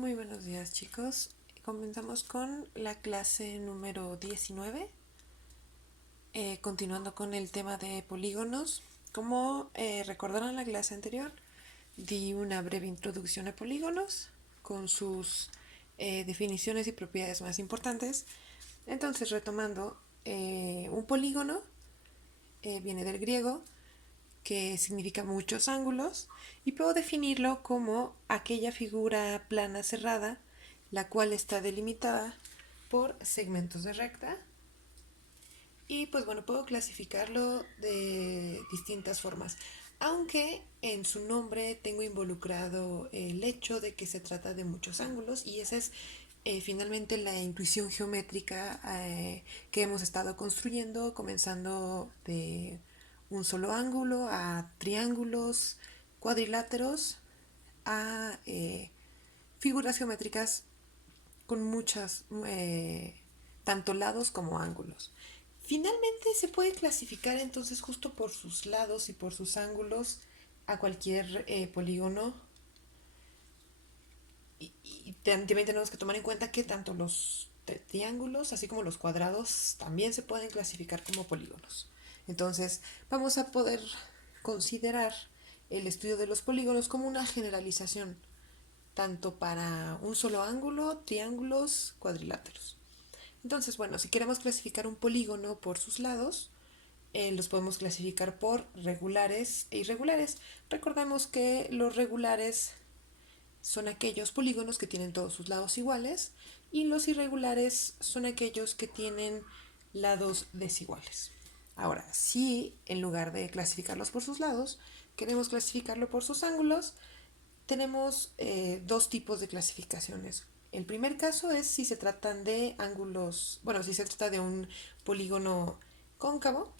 Muy buenos días, chicos. Comenzamos con la clase número 19, continuando con el tema de polígonos. Como recordarán la clase anterior, di una breve introducción a polígonos con sus definiciones y propiedades más importantes. Entonces, retomando, un polígono viene del griego, que significa muchos ángulos, y puedo definirlo como aquella figura plana cerrada, la cual está delimitada por segmentos de recta. Y pues bueno, puedo clasificarlo de distintas formas, aunque en su nombre tengo involucrado el hecho de que se trata de muchos ángulos, y esa es finalmente la intuición geométrica que hemos estado construyendo, comenzando de un solo ángulo a triángulos, cuadriláteros, a figuras geométricas con muchas, tanto lados como ángulos. Finalmente se puede clasificar entonces justo por sus lados y por sus ángulos a cualquier polígono. Y también tenemos que tomar en cuenta que tanto los triángulos así como los cuadrados también se pueden clasificar como polígonos. Entonces vamos a poder considerar el estudio de los polígonos como una generalización tanto para un solo ángulo, triángulos, cuadriláteros. Entonces, bueno, si queremos clasificar un polígono por sus lados, los podemos clasificar por regulares e irregulares. Recordemos que los regulares son aquellos polígonos que tienen todos sus lados iguales y los irregulares son aquellos que tienen lados desiguales. Ahora, si en lugar de clasificarlos por sus lados, queremos clasificarlo por sus ángulos, tenemos dos tipos de clasificaciones. El primer caso es si se tratan de ángulos, bueno, si se trata de un polígono cóncavo.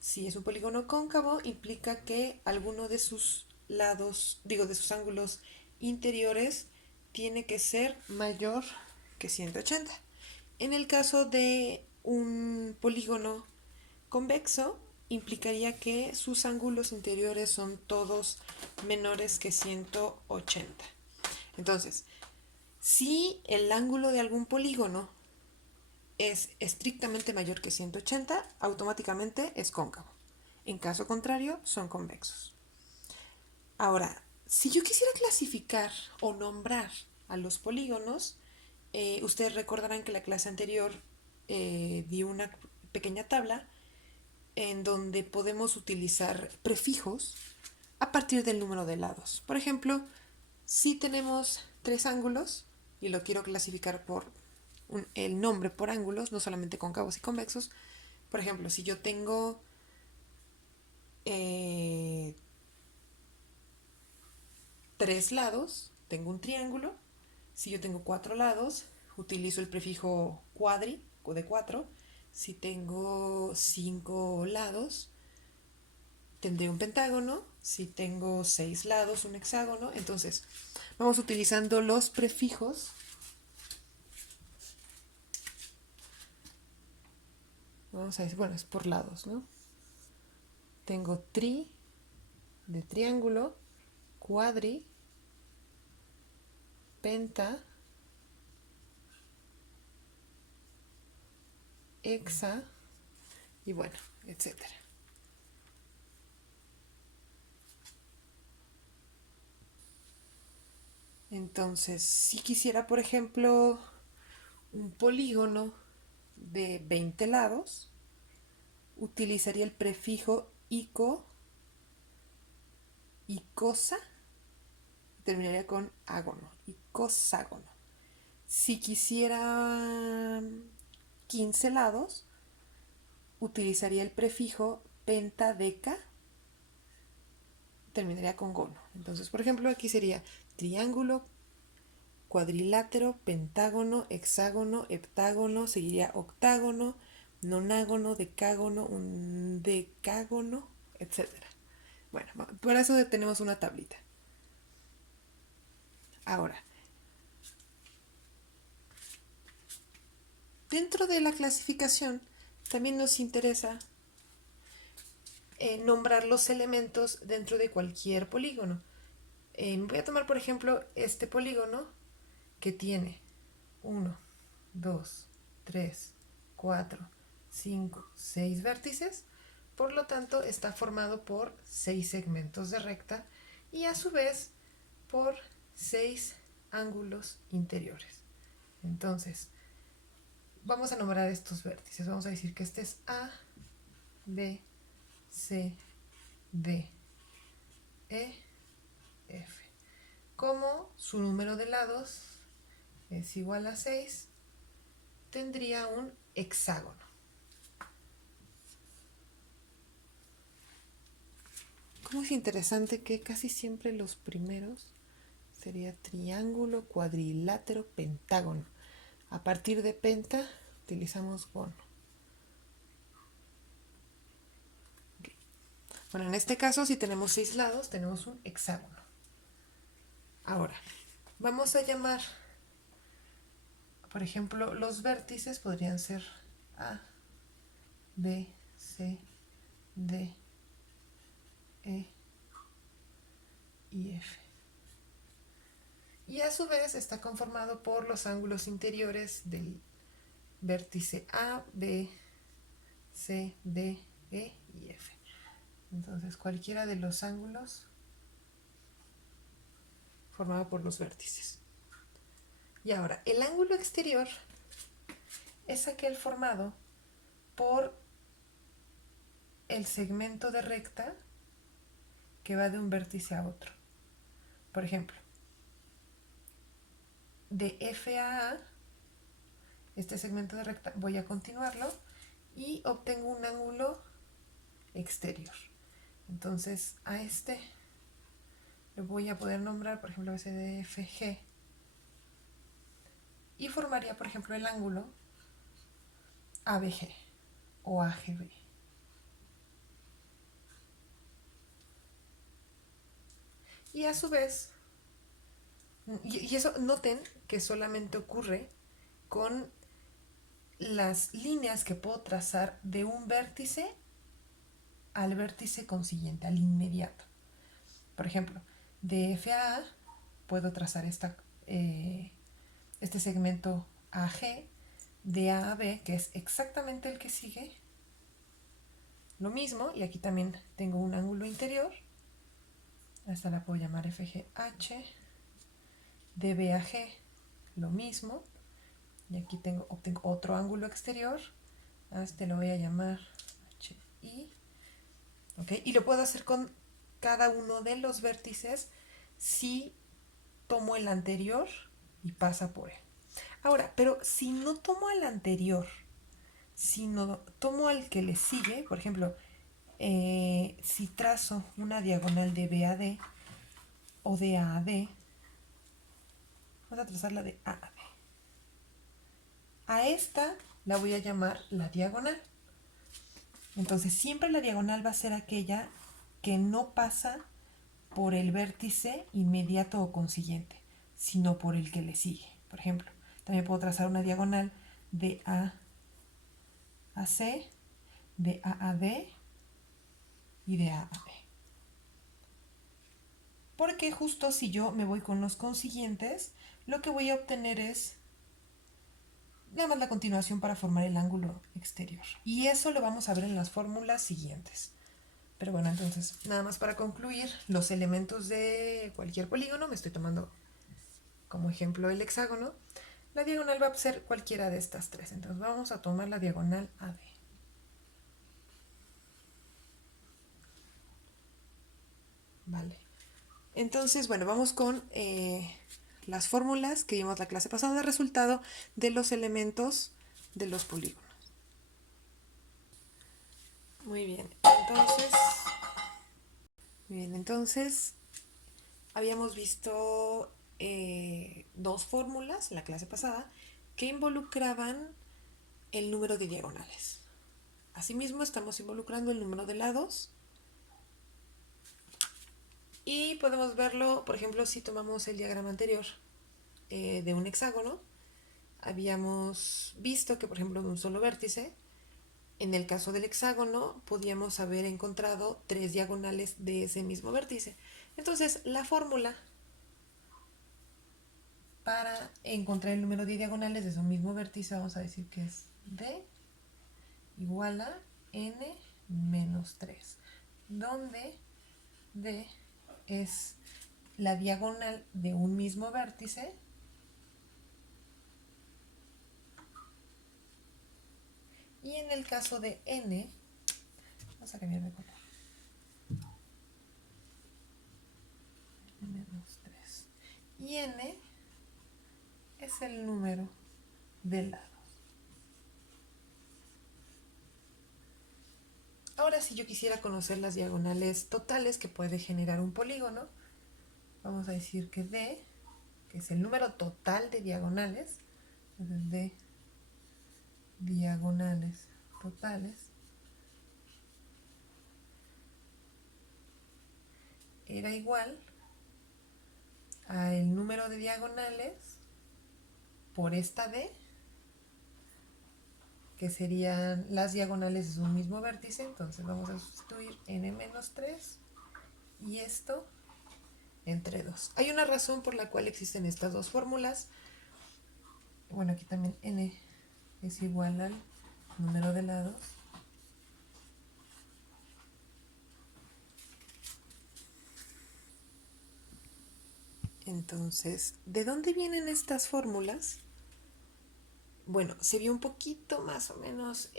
Si es un polígono cóncavo, implica que alguno de sus lados, digo, de sus ángulos interiores tiene que ser mayor que 180. En el caso de un polígono convexo, implicaría que sus ángulos interiores son todos menores que 180. Entonces, si el ángulo de algún polígono es estrictamente mayor que 180, automáticamente es cóncavo. En caso contrario, son convexos. Ahora, si yo quisiera clasificar o nombrar a los polígonos, ustedes recordarán que la clase anterior di una pequeña tabla en donde podemos utilizar prefijos a partir del número de lados. Por ejemplo, si tenemos tres ángulos y lo quiero clasificar por el nombre por ángulos, no solamente cóncavos y convexos. Por ejemplo, si yo tengo tres lados, tengo un triángulo. Si yo tengo cuatro lados, utilizo el prefijo cuadri, de cuatro. Si tengo cinco lados, tendré un pentágono. Si tengo seis lados, un hexágono. Entonces, vamos utilizando los prefijos. Vamos a decir, bueno, es por lados, ¿no? Tengo tri de triángulo, cuadri, penta, hexa y bueno, etcétera. Entonces, si quisiera, por ejemplo, un polígono de 20 lados, utilizaría el prefijo ico, icosa, y terminaría con ágono, icoságono. Si quisiera 15 lados, utilizaría el prefijo pentadeca, terminaría con gono. Entonces, por ejemplo, aquí sería triángulo, cuadrilátero, pentágono, hexágono, heptágono, seguiría octágono, nonágono, decágono, un decágono, etcétera. Bueno, por eso tenemos una tablita. Ahora, dentro de la clasificación también nos interesa nombrar los elementos dentro de cualquier polígono. Voy a tomar, por ejemplo, este polígono que tiene 1, 2, 3, 4, 5, 6 vértices, por lo tanto está formado por 6 segmentos de recta y a su vez por 6 ángulos interiores. Entonces, vamos a nombrar estos vértices. Vamos a decir que este es A, B, C, D, E, F. Como su número de lados es igual a 6, tendría un hexágono. Como es interesante que casi siempre los primeros sería triángulo, cuadrilátero, pentágono. A partir de penta utilizamos gono. Okay. Bueno, en este caso, si tenemos 6 lados, tenemos un hexágono. Ahora, vamos a llamar, por ejemplo, los vértices podrían ser A, B, C, D, E y F. Y a su vez está conformado por los ángulos interiores del vértice A, B, C, D, E y F. Entonces cualquiera de los ángulos formado por los vértices. Y ahora, el ángulo exterior es aquel formado por el segmento de recta que va de un vértice a otro. Por ejemplo, de F a A, este segmento de recta, voy a continuarlo y obtengo un ángulo exterior. Entonces a este le voy a poder nombrar, por ejemplo, SDFG, y formaría, por ejemplo, el ángulo ABG o AGB. Y a su vez, y eso noten que solamente ocurre con las líneas que puedo trazar de un vértice al vértice consiguiente, al inmediato. Por ejemplo, de F a A puedo trazar este segmento AG, de A a B, que es exactamente el que sigue, lo mismo, y aquí también tengo un ángulo interior, esta la puedo llamar FGH, de B a G, lo mismo, y aquí obtengo otro ángulo exterior, a este lo voy a llamar HI, ¿okay? Y lo puedo hacer con cada uno de los vértices si tomo el anterior y pasa por él. Ahora, pero si no tomo el anterior, sino tomo al que le sigue, por ejemplo, si trazo una diagonal de B a D o de A a D, vamos a trazar la de A a D. A esta la voy a llamar la diagonal. Entonces siempre la diagonal va a ser aquella que no pasa por el vértice inmediato o consiguiente, sino por el que le sigue. Por ejemplo, también puedo trazar una diagonal de A a C, de A a D y de A a B. Porque justo si yo me voy con los consiguientes, lo que voy a obtener es nada más la continuación para formar el ángulo exterior. Y eso lo vamos a ver en las fórmulas siguientes. Pero bueno, entonces, nada más para concluir, los elementos de cualquier polígono, me estoy tomando como ejemplo el hexágono, la diagonal va a ser cualquiera de estas tres. Entonces vamos a tomar la diagonal AB. Vale. Entonces, bueno, vamos con las fórmulas que vimos la clase pasada de resultado de los elementos de los polígonos. Muy bien, entonces habíamos visto dos fórmulas en la clase pasada que involucraban el número de diagonales. Asimismo, estamos involucrando el número de lados. Y podemos verlo, por ejemplo, si tomamos el diagrama anterior de un hexágono, habíamos visto que, por ejemplo, de un solo vértice, en el caso del hexágono, podíamos haber encontrado 3 diagonales de ese mismo vértice. Entonces, la fórmula para encontrar el número de diagonales de su mismo vértice, vamos a decir que es D igual a n menos 3, donde D es la diagonal de un mismo vértice y en el caso de n, vamos a cambiar de color, menos 3, y n es el número de lados. Ahora, si yo quisiera conocer las diagonales totales que puede generar un polígono, vamos a decir que D, que es el número total de diagonales, entonces D diagonales totales, era igual al número de diagonales por esta D, que serían las diagonales de un mismo vértice. Entonces vamos a sustituir n-3 y esto entre 2. Hay una razón por la cual existen estas dos fórmulas. Bueno, aquí también n es igual al número de lados Entonces, ¿de dónde vienen estas fórmulas? Bueno, se vio un poquito más o menos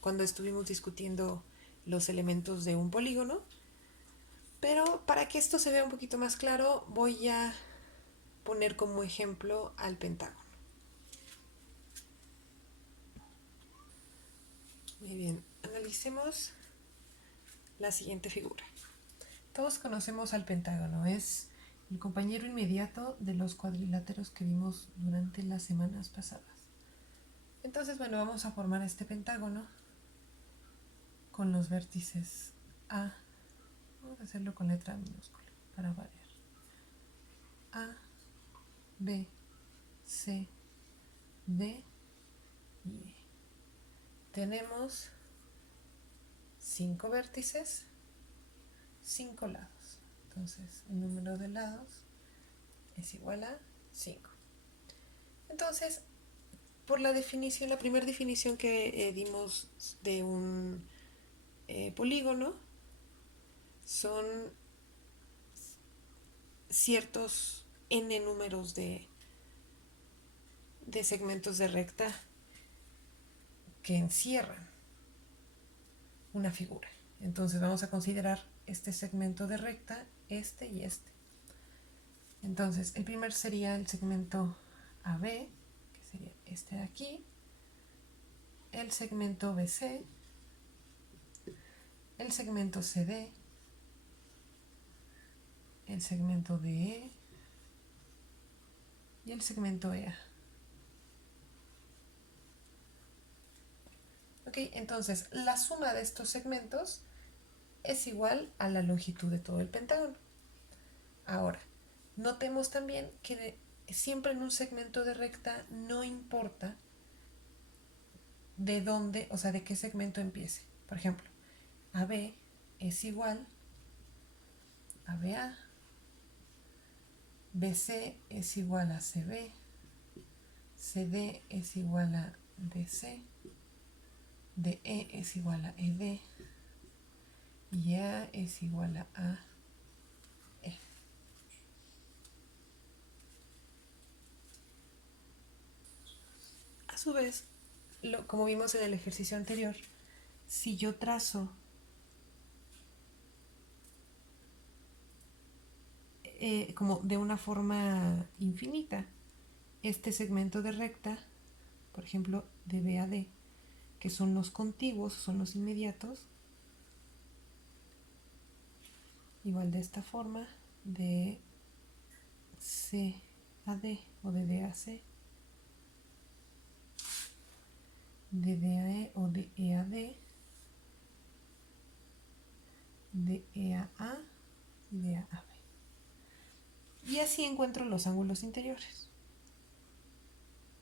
cuando estuvimos discutiendo los elementos de un polígono, pero para que esto se vea un poquito más claro, voy a poner como ejemplo al pentágono. Muy bien, analicemos la siguiente figura. Todos conocemos al pentágono, es el compañero inmediato de los cuadriláteros que vimos durante las semanas pasadas. Entonces, bueno, vamos a formar este pentágono con los vértices A. Vamos a hacerlo con letra minúscula para variar. A, B, C, D y E. Tenemos 5 vértices, 5 lados. Entonces, el número de lados es igual a 5. Entonces, por la definición, la primera definición que dimos de un polígono son ciertos n números de segmentos de recta que encierran una figura. Entonces vamos a considerar este segmento de recta, este y este. Entonces el primer sería el segmento AB, que sería este de aquí, el segmento BC, el segmento CD, el segmento DE y el segmento EA. Ok, entonces la suma de estos segmentos es igual a la longitud de todo el pentágono. Ahora, notemos también que siempre en un segmento de recta no importa de dónde, o sea, de qué segmento empiece. Por ejemplo, AB es igual a BA, BC es igual a CB, CD es igual a DC, DE es igual a ED y EA es igual a AE. A su vez, como vimos en el ejercicio anterior, si yo trazo como de una forma infinita este segmento de recta, por ejemplo, de B a D, que son los contiguos, son los inmediatos, igual de esta forma, de C a D o de D a C, de D a E o de E a D, de E a A y de A a B. Y así encuentro los ángulos interiores.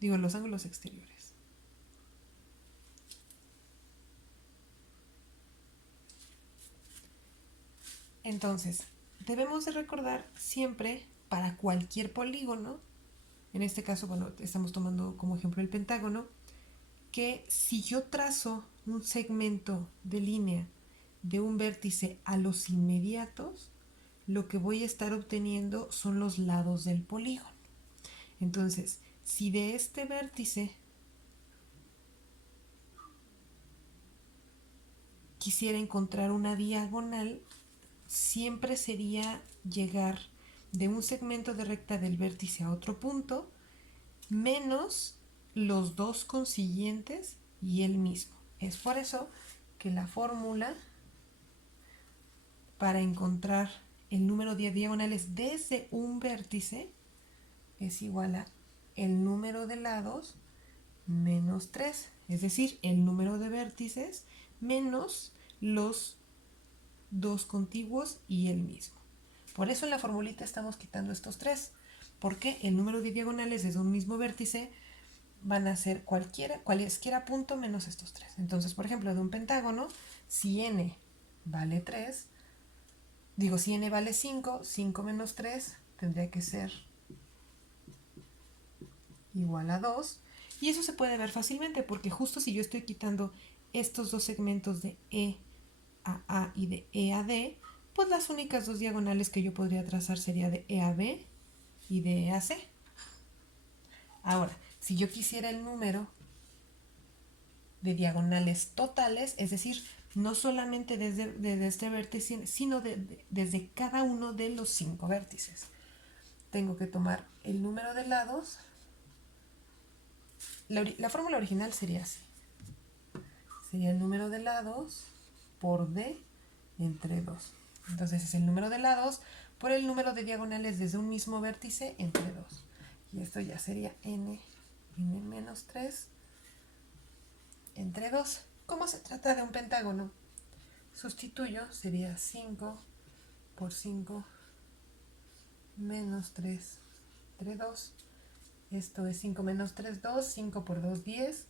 Digo, los ángulos exteriores. Entonces, debemos de recordar siempre para cualquier polígono, en este caso, bueno, estamos tomando como ejemplo el pentágono, que si yo trazo un segmento de línea de un vértice a los inmediatos, lo que voy a estar obteniendo son los lados del polígono. Entonces, si de este vértice quisiera encontrar una diagonal, siempre sería llegar de un segmento de recta del vértice a otro punto, menos los dos consiguientes y el mismo. Es por eso que la fórmula para encontrar el número de diagonales desde un vértice es igual a el número de lados menos 3, es decir, el número de vértices menos los dos contiguos y el mismo. Por eso en la formulita estamos quitando estos 3, porque el número de diagonales desde un mismo vértice van a ser cualesquiera punto menos estos 3. Entonces, por ejemplo, de un pentágono, si n vale 3, si n vale 5, 5 menos 3 tendría que ser igual a 2. Y eso se puede ver fácilmente porque justo si yo estoy quitando estos dos segmentos de E a A y de E a D, pues las únicas dos diagonales que yo podría trazar sería de E a B y de E a C. Ahora, si yo quisiera el número de diagonales totales, es decir, no solamente desde este vértice, sino desde cada uno de los 5 vértices. Tengo que tomar el número de lados. La fórmula original sería así. Sería el número de lados por D entre 2. Entonces es el número de lados por el número de diagonales desde un mismo vértice entre 2. Y esto ya sería n menos 3 entre 2. Como se trata de un pentágono, sustituyo, sería 5 por 5 menos 3 entre 2. Esto es 5 menos 3, 2. 5 por 2, 10.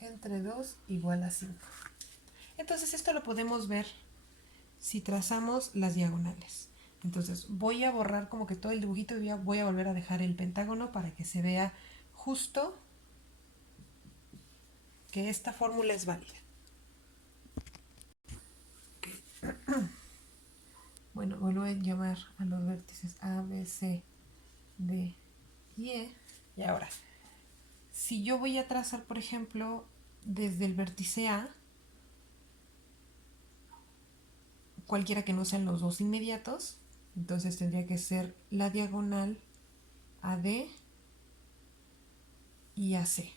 Entre 2 igual a 5. Entonces esto lo podemos ver si trazamos las diagonales. Entonces voy a borrar como que todo el dibujito y voy a volver a dejar el pentágono para que se vea justo que esta fórmula es válida. Bueno, vuelvo a llamar a los vértices A, B, C, D y E. Y ahora, si yo voy a trazar, por ejemplo, desde el vértice A, cualquiera que no sean los dos inmediatos, entonces tendría que ser la diagonal AD y AC.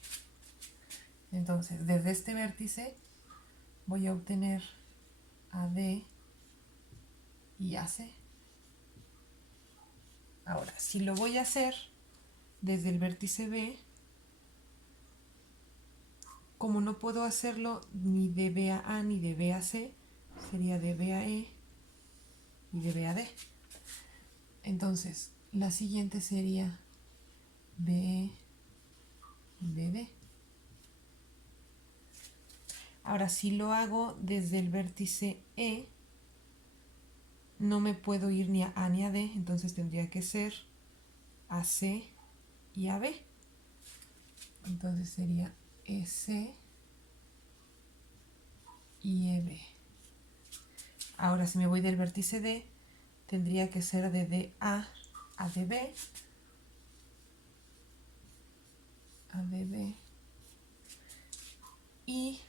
Entonces, desde este vértice voy a obtener AD y AC. Ahora, si lo voy a hacer desde el vértice B, como no puedo hacerlo ni de B a A ni de B a C, sería de B a E y de B a D. Entonces, la siguiente sería BE y BD. Ahora, si lo hago desde el vértice E, no me puedo ir ni a A ni a D, entonces tendría que ser a C y a B. Entonces sería EC y EB. Ahora, si me voy del vértice D, tendría que ser de DA a DB, a DB, y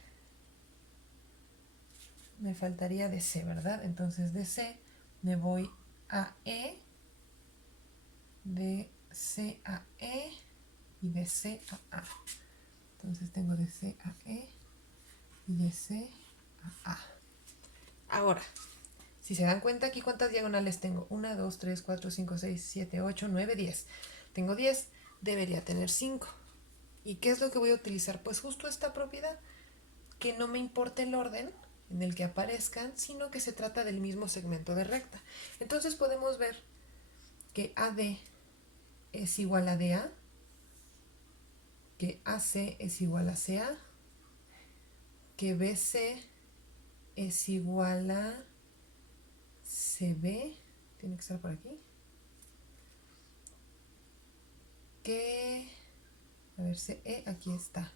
me faltaría de C, ¿verdad? Entonces de C me voy a E, de C a E y de C a A. Entonces tengo de C a E y de C a A. Ahora, si se dan cuenta aquí cuántas diagonales tengo, 1, 2, 3, 4, 5, 6, 7, 8, 9, 10. Tengo 10, debería tener 5. ¿Y qué es lo que voy a utilizar? Pues justo esta propiedad, que no me importa el orden en el que aparezcan, sino que se trata del mismo segmento de recta. Entonces podemos ver que AD es igual a DA, que AC es igual a CA, que BC es igual a CB tiene que estar por aquí, que, a ver, CE aquí está,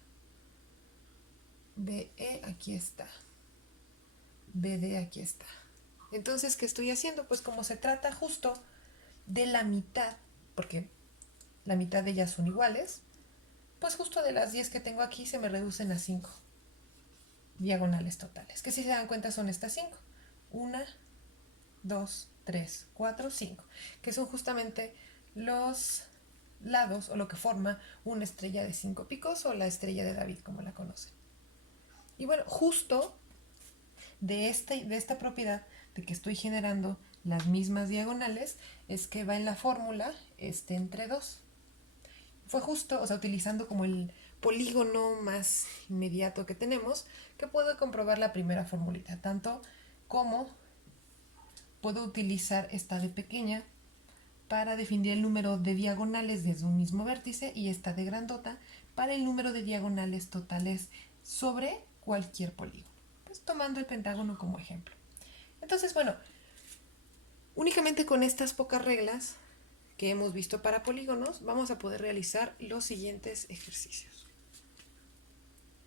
BE aquí está, BD aquí está. Entonces, ¿qué estoy haciendo? Pues como se trata justo de la mitad, porque la mitad de ellas son iguales, pues justo de las 10 que tengo aquí se me reducen a 5 diagonales totales, que si se dan cuenta son estas 5. 1, 2, 3, 4, 5, que son justamente los lados o lo que forma una estrella de 5 picos o la estrella de David, como la conocen. Y bueno, justo de esta propiedad de que estoy generando las mismas diagonales es que va en la fórmula este entre 2. Fue justo, o sea, utilizando como el polígono más inmediato que tenemos, que puedo comprobar la primera formulita, tanto como puedo utilizar esta de pequeña para definir el número de diagonales desde un mismo vértice y esta de grandota para el número de diagonales totales sobre cualquier polígono, pues tomando el pentágono como ejemplo. Entonces, bueno, únicamente con estas pocas reglas que hemos visto para polígonos, vamos a poder realizar los siguientes ejercicios.